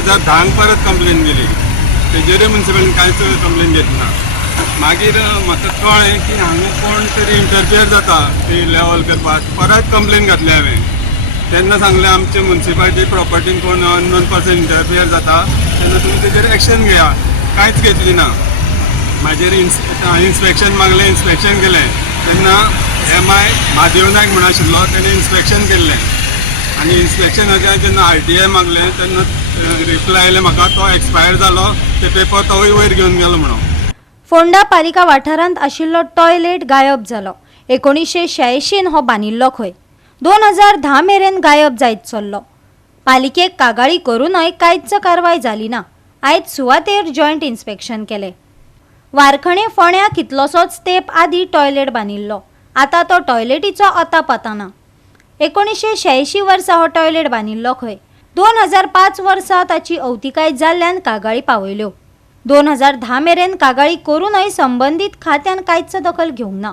2010 परत कंप्लेन केली. तेजेर म्युन्सिपालिटीन कांयच कंप्लेन घेतली ना. मागीर म्हाका कळ्ळें की हांगा कोण तरी इंटरफियर जाता ती लेवल करपाक. परत कंप्लेन घातली हांवें. तेन्ना सांगलें आमचे म्युन्सिपालिटी प्रॉपर्टीन कोण अननोन पर्सन इंटरफियर जाता तेन्ना तुमी तेजेर एक्शन घेया. कांयच घेतली ना. मागीर इन्स्पेक्शन मागलें, इन्स्पेक्शन केलें. तेन्ना MI म्हादेव नायक म्हण आशिल्लो तेणें इन्स्पेक्शन केल्लें आनी इन्स्पेक्शनाच्या जेन्ना RTI मागलें तेन्ना रिप्लाय आयलें म्हाका तो एक्सपायर जालो, ते पेपर तोय वयर घेवन गेलो म्हणून. फोंडा पालिका वाठारांत आशिल्लो टॉयलेट गायब जालो. 1986 हो बांदिल्लो खंय. 2010 मेरेन गायब जायत चल्लो. पालिकेक कागाळी करूनय कांयच कारवाय जाली ना. आयज सुवातेर जॉयंट इन्स्पेक्शन केलें. वारखणे फोंड्या कितलोसोच तेंप आदी टॉयलेट बांदिल्लो. आतां तो टॉयलेटीचो अता पत्ता ना. 1986 वर्सा हो टॉयलेट बांदिल्लो खंय. 2005 वर्सा ताची अवतिकाय जाल्ल्यान कागाळी पावयल्यो. 2010 मेरेन कागाळी करूनय संबंदीत खात्यान कांयच दखल घेवंक ना.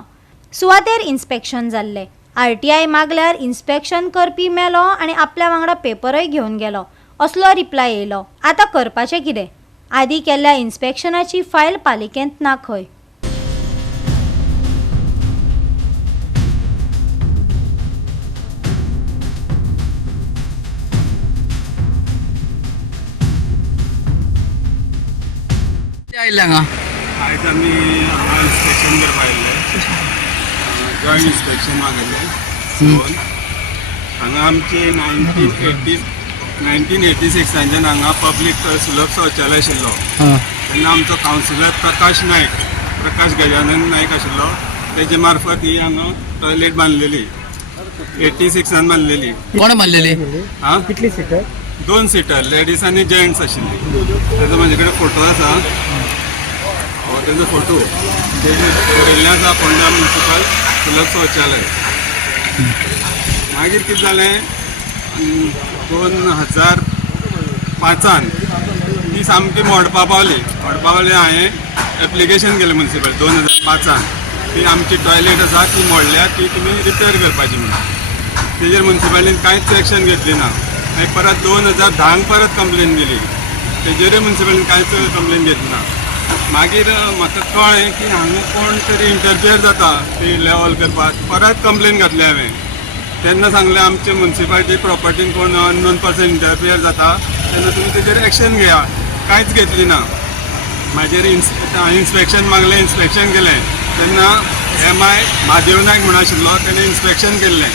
सुवातेर इन्स्पेक्शन जाल्लें. RTI मागल्यार इन्स्पेक्शन करपी मेलो आनी आपल्या वांगडा पेपरय घेवन गेलो असलो रिप्लाय येयलो. आतां करपाचें कितें? आदी केल्ल्या इन्स्पेक्शनाची फायल पालिकेंत ना खंय. आयज आमी इन्स्पेक्शन करपाक आयिल्ले. जॉयंट इन्स्पेक्शन मागयल्लें. हांगा आमची 1986 हांगा पब्लीक सुलभ शौचालय आशिल्लो. तेन्ना आमचो कावन्सिलर प्रकाश गजानन नायक आशिल्लो. तेजे मार्फत ही हांगा टॉयलेट बांदलेली. 86 बांदलेली. कोण बांदलेली? हां, कितली सिटर? 2 सिटर, लेडीज आनी जेंट्स आशिल्ली. तेजो म्हाजे कडेन फोटो आसा. हो तेजो फोटो तेजे बरयल्लें आसा फोंडा म्युनिसिपल सुलभ शौचालय. मागीर कितें जालें, 2005 ती सामकी मोडपा पावली. हांवें एप्लिकेशन केलें म्युनिसिपल 2005 ती आमची टॉयलेट आसा ती मोडल्या, ती तुमी रिपेर करपाची म्हणून. तेजेर म्युनिसिपालिटीन कांयच एक्शन घेतली ना. मागीर परत 2010 परत कंप्लेन केली. तेजेरूय म्युनिसिपालिटीन कांयच कंप्लेन घेतली ना. मागीर म्हाका कळ्ळें की हांगा कोण तरी इंटरफियर जाता ती लेवल करपाक. परत कंप्लेन घातली हांवें. तेन्ना सांगलें आमचे म्युनिसिपालिटी प्रॉपर्टीन कोण अननोन पर्सन इंटरफियर जाता तेन्ना तुमी तेजेर एक्शन घेया. कांयच घेतली ना. मागीर इन्स्पेक्शन मागलें, इन्स्पेक्शन केलें. तेन्ना MI म्हादेव नायक म्हण आशिल्लो तेणें इन्स्पेक्शन केल्लें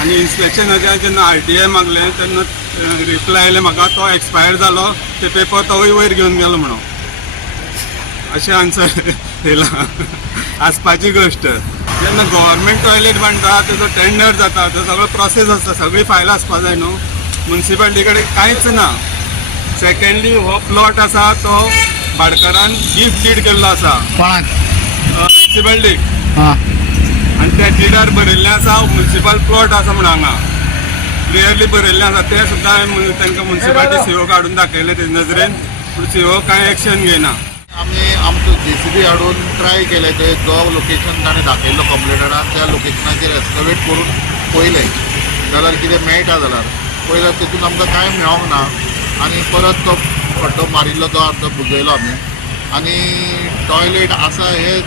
आनी इन्स्पेक्शनाच्या जेन्ना RTI मागलें तेन्ना रिप्लाय आयलें म्हाका तो एक्सपायर जालो, ते पेपर तोय वयर घेवन गेलो म्हणून. अशें आन्सर दिला. आसपाची गोश्ट. जेन्ना गव्हर्मेंट टॉयलेट बांदता तेजो टेंडर जाता, तो सगळो प्रोसेस आसता, सगळी फायलां आसपा जाय न्हू. म्युनिसिपालिटी कडेन कांयच ना. सेकंडली हो प्लॉट आसा तो भाडकारान गिफ्ट डीड केल्लो आसा. कोणाक? म्युनिसिपालिटीक. आनी त्या डिडार बरयल्लें आसा म्युनिसिपल प्लॉट आसा म्हणून हांगा क्लियरली बरयल्लें आसा. ते सुद्दां हांवें तांकां म्युनिसिपालिटी CO काडून दाखयलें तेजे नजरेन, पूण CO कांय एक्शन घेयना. आमी आमचो JCB हाडून ट्राय केले. ते जो लोकेशन ताणें दाखयल्लो कंप्लेंटरान त्या लोकेशनाचेर एस्कवेट करून पळयलें जाल्यार कितें मेळटा जाल्यार पळयल्यार तितून आमकां कांय मेळोंक ना. आनी परत तो खड्डो मारिल्लो तो आमकां बुजयलो आमी. आनी टॉयलेट आसा हेच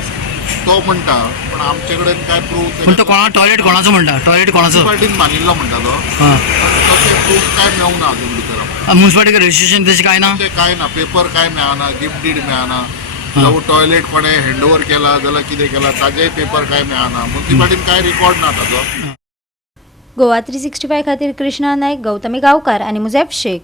तो म्हणटा, पण आमचे कडेन कांय प्रूफ. पण तो कोणा टॉयलेट कोणाचो म्हणटा? टॉयलेट कोणाचो? म्युनिसिपालिटीन बांदिल्लो म्हणटा तो. पण तशें प्रूफ कांय मेळोंक ना अजून भितर. म्युनिसिपालिटी रजिस्ट्रेशन त्याचे काय ना? ते कांय ना. पेपर कांय मेळना, गिफ्ट डीड मेळना. जावं टॉयलेट कोणें हँडओवर केला जाल्यार कितें केला ताजेय पेपर कांय मेळना. म्युनिसिपालिटीन कांय रिकॉर्ड ना ताजो. गोवा 365 खातीर कृष्णा नायक, गौतमी गांवकार आनी मुजेब शेख.